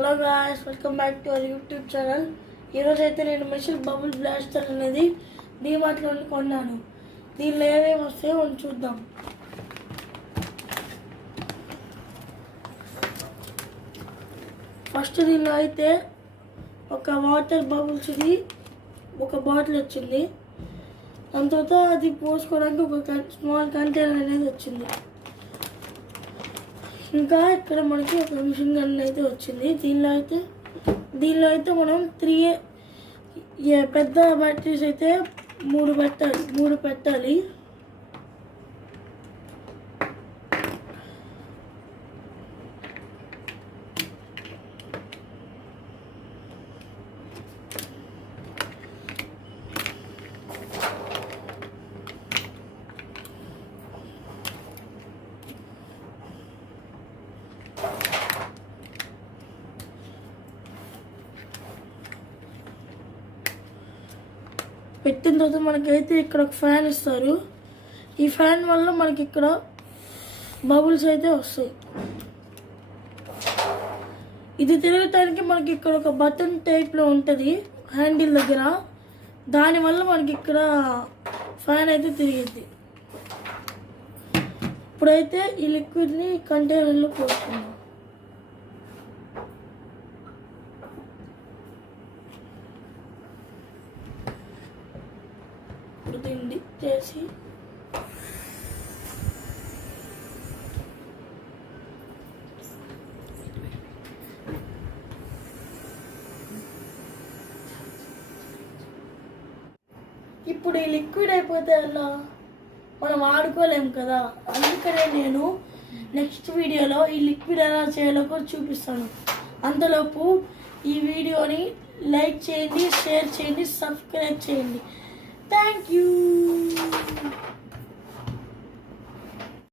Hello guys, welcome back to our YouTube channel. ఈరోజు అయితే నేను మెషిన్ బబుల్ బ్లాస్టర్ అనేది డీమార్ట్లో కొన్నాను. దీనిలో ఏమేమి వస్తాయో మనం చూద్దాం. ఫస్ట్ దీనిలో అయితే ఒక వాటర్ బబుల్స్ది ఒక బాటిల్ వచ్చింది. దాని తర్వాత అది పోసుకోవడానికి ఒక స్మాల్ కంటైనర్ అనేది వచ్చింది. ఇంకా ఇక్కడ మనకి ఒక మిషన్ గన్ అయితే వచ్చింది. దీనిలో అయితే మనం 3 పెద్ద బ్యాటరీస్ అయితే 3 పెట్టాలి. పెట్టిన తర్వాత మనకైతే ఇక్కడ ఒక ఫ్యాన్ ఇస్తారు. ఈ ఫ్యాన్ వల్ల మనకి ఇక్కడ బబుల్స్ అయితే వస్తాయి. ఇది తిరగటానికి మనకి ఇక్కడ ఒక బటన్ టైప్లో ఉంటుంది హ్యాండిల్ దగ్గర. దానివల్ల మనకి ఇక్కడ ఫ్యాన్ అయితే తిరిగింది. ఇప్పుడైతే ఈ లిక్విడ్ని కంటైనర్లో పోసుకుందాం. దీన్ని చేసి ఇప్పుడు ఈ లిక్విడ్ అయిపోతే అలా మనం ఆడుకోలేము కదా. అందుకనే నేను నెక్స్ట్ వీడియోలో ఈ లిక్విడ్ ఎలా చేయాలో కూడా చూపిస్తాను. అంతలోపు ఈ వీడియోని లైక్ చేయండి, షేర్ చేయండి, సబ్స్క్రైబ్ చేయండి. Thank you.